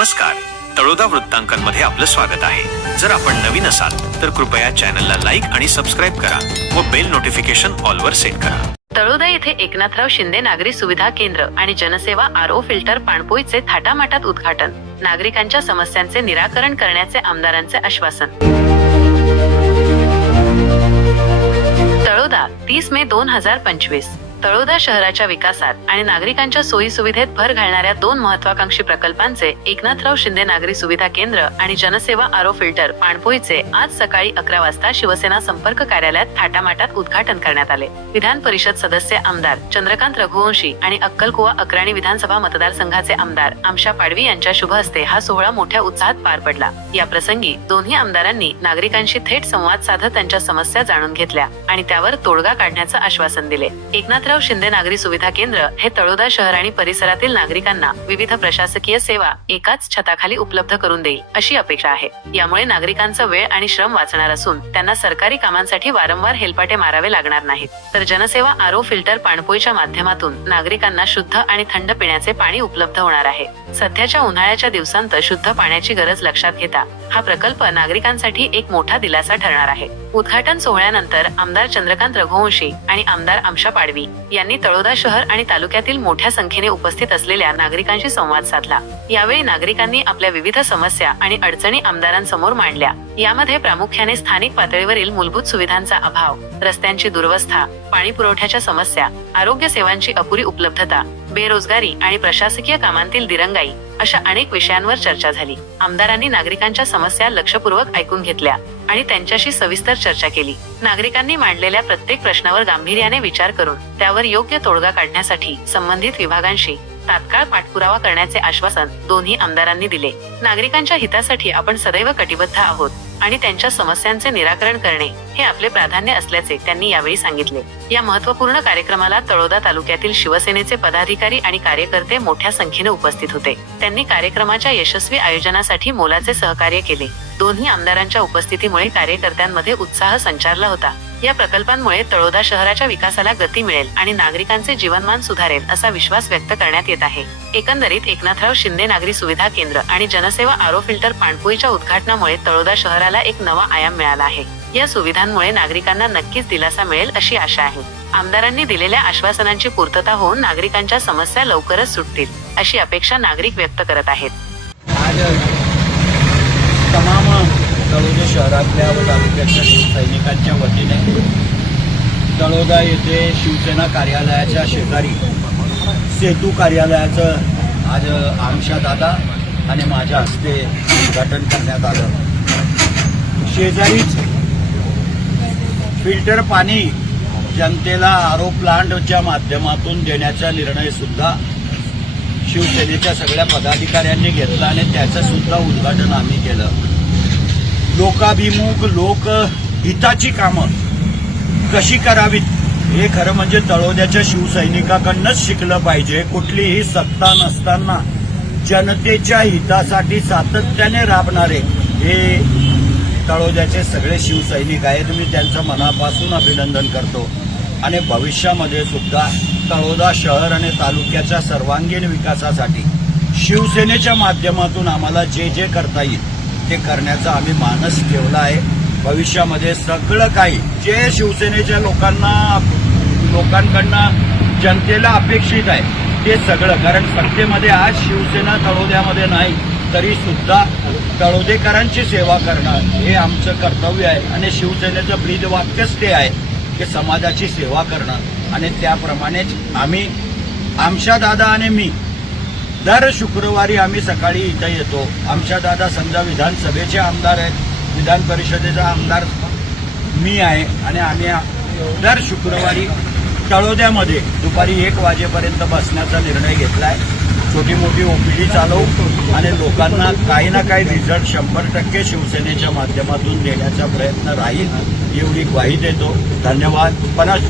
नमस्कार. तळोदा वृत्तांकनमध्ये आपलं स्वागत आहे. जर आपण नवीन असाल तर कृपया चॅनलला लाईक आणि सबस्क्राईब करा व बेल नोटिफिकेशन ऑलवर सेट करा. तळोदा येथे एकनाथराव शिंदे नागरी सुविधा केंद्र आणि जनसेवा आरओ फिल्टर पाणपोईचे थाटामाटात उद्घाटन. नागरिकांच्या समस्यांचे निराकरण करण्याचे आमदारांचे आश्वासन. तळोदा तीस मे दोन हजार पंचवीस. तळोदा शहराच्या विकासात आणि नागरिकांच्या सोयी सुविधेत भर घालणाऱ्या दोन महत्वाकांक्षी प्रकल्पांचे एकनाथराव शिंदे नागरी सुविधा केंद्र आणि जनसेवा आरो फिल्टर पाणपोईचे आज सकाळी अकरा वाजता शिवसेना संपर्क कार्यालयात थाटामाटात उद्घाटन करण्यात आले. विधान परिषद सदस्य आमदार चंद्रकांत रघुवंशी आणि अक्कलकुवा अक्राणी विधानसभा मतदारसंघाचे आमदार आमशा पाडवी यांच्या शुभ हस्ते हा सोहळा मोठ्या उत्साहात पार पडला. या प्रसंगी दोन्ही आमदारांनी नागरिकांशी थेट संवाद साधत त्यांच्या समस्या जाणून घेतल्या आणि त्यावर तोडगा काढण्याचं आश्वासन दिले. एकनाथ एकनाथराव शिंदे नागरी सुविधा केंद्र हे तळोदा शहर आणि परिसरातील नागरिकांना विविध प्रशासकीय सेवा एकाच छताखाली उपलब्ध करून देईल अशी अपेक्षा आहे. यामुळे नागरिकांचा वेळ आणि श्रम वाचणार असून त्यांना सरकारी कामांसाठी वारंवार हेलपाटे मारावे लागणार नाहीत. तर जनसेवा आरो फिल्टर पाणपोईच्या माध्यमातून नागरिकांना शुद्ध आणि थंड पिण्याचे पाणी उपलब्ध होणार आहे. सध्याच्या उन्हाळ्याच्या दिवसांत शुद्ध पाण्याची गरज लक्षात घेता हा प्रकल्प नागरिकांसाठी एक मोठा दिलासा ठरणार आहे. उद्घाटन सोहळ्यानंतर आमदार चंद्रकांत रघुवंशी आणि आमदार आमशा पाडवी यांनी तळोदा शहर आणि तालुक्यातील मोठ्या संख्येने उपस्थित असलेल्या नागरिकांशी संवाद साधला. यावेळी नागरिकांनी आपल्या विविध समस्या आणि अडचणी आमदारांसमोर मांडल्या. यामध्ये प्रामुख्याने स्थानिक पातळीवरील मूलभूत सुविधांचा अभाव रस्त्यांची दुरवस्था पाणी पुरवठ्याच्या समस्या आरोग्य सेवांची अपुरी उपलब्धता बेरोजगारी आणि प्रशासकीय कामांतील दिरंगाई अशा अनेक विषयांवर चर्चा झाली. आमदारांनी नागरिकांच्या समस्या लक्षपूर्वक ऐकून घेतल्या आणि त्यांच्याशी सविस्तर चर्चा केली. नागरिकांनी मांडलेल्या प्रत्येक प्रश्नावर गांभीर्याने विचार करून त्यावर योग्य तोडगा काढण्यासाठी संबंधित विभागांशी तात्काळ पाठपुरावा करण्याचे आश्वासन दोन्ही आमदारांनी दिले. नागरिकांच्या हितासाठी आपण सदैव कटिबद्ध आहोत. आणि त्यांच्या समस्यांचे निराकरण करणे हे आपले प्राधान्य असल्याचे त्यांनी यावेळी सांगितले. या महत्त्वपूर्ण कार्यक्रमाला तळोदा तालुक्यातील शिवसेनेचे पदाधिकारी आणि कार्यकर्ते मोठ्या संख्येने उपस्थित होते. त्यांनी कार्यक्रमाच्या यशस्वी आयोजनासाठी मोलाचे सहकार्य केले. दोन्ही आमदारांच्या उपस्थितीमुळे कार्यकर्त्यांमध्ये उत्साह संचारला होता. या प्रकल्पांमुळे तळोदा शहराच्या विकासाला गती मिळेल आणि नागरिकांचे जीवनमान सुधारेल असा विश्वास व्यक्त करण्यात येत आहे. एकंदरीत एकनाथराव शिंदे नागरी सुविधा केंद्र आणि जनसेवा आरो फिल्टर पाणपुईच्या उद्घाटनामुळे तळोदा शहराला एक नवा आयाम मिळाला आहे. या सुविधांमुळे नागरिकांना नक्कीच दिलासा मिळेल अशी आशा आहे. आमदारांनी दिलेल्या आश्वासनांची पूर्तता होऊन नागरिकांच्या समस्या लवकरच सुटतील अशी अपेक्षा नागरिक व्यक्त करत आहेत. तळोजा शहरातल्या व तालुक्याच्या सैनिकांच्या वतीने तळोदा येथे शिवसेना कार्यालयाच्या शेजारी सेतू कार्यालयाचं आज आमच्या दादा आणि माझ्या हस्ते उद्घाटन करण्यात आलं. शेजारीच फिल्टर पाणी जनतेला आरो प्लांटच्या माध्यमातून देण्याचा निर्णय सुद्धा शिवसेनेच्या सगळ्या पदाधिकाऱ्यांनी घेतला आणि त्याचं सुद्धा उद्घाटन आम्ही केलं. लोकाभिमुख लोक हिताची कामं कशी करावीत? हे खरं म्हणजे तळोद्याच्या शिवसैनिकाकडनंच शिकलं पाहिजे. कुठलीही सत्ता नसताना जनतेच्या हितासाठी सातत्याने राबणारे हे तळोद्याचे सगळे शिवसैनिक आहेत. मी त्यांचं मनापासून अभिनंदन करतो. आणि भविष्यामध्ये सुद्धा तळोदा शहर आणि तालुक्याच्या सर्वांगीण विकासासाठी शिवसेनेच्या माध्यमातून आम्हाला जे जे करता येईल ते करण्याचा आम्ही मानस ठेवला आहे. भविष्यामध्ये सगळं काही जे शिवसेनेच्या लोकांना लोकांकडनं जनतेला अपेक्षित आहे ते सगळं. कारण सत्तेमध्ये आज शिवसेना तळोद्यामध्ये नाही तरी सुद्धा तळोदेकरांची सेवा करणं हे आमचं कर्तव्य आहे. आणि शिवसेनेचं ब्रीद वाक्यच ते आहे की समाजाची सेवा करणं. आणि त्याप्रमाणेच आम्ही आमच्या दादा आणि मी दर शुक्रवारी आम्ही सकाळी इथं येतो. आमच्या दादा समजा विधानसभेचे आमदार आहेत विधान परिषदेचा आमदार मी आहे आणि आम्ही दर शुक्रवारी तळोद्यामध्ये दुपारी एक वाजेपर्यंत बसण्याचा निर्णय घेतला आहे छोटी मोठी ओपीडी चालवू आणि लोकांना काही ना काही रिझल्ट शंभर टक्के शिवसेनेच्या माध्यमातून देण्याचा प्रयत्न राहील एवढी ग्वाही देतो. धन्यवाद. पन्नास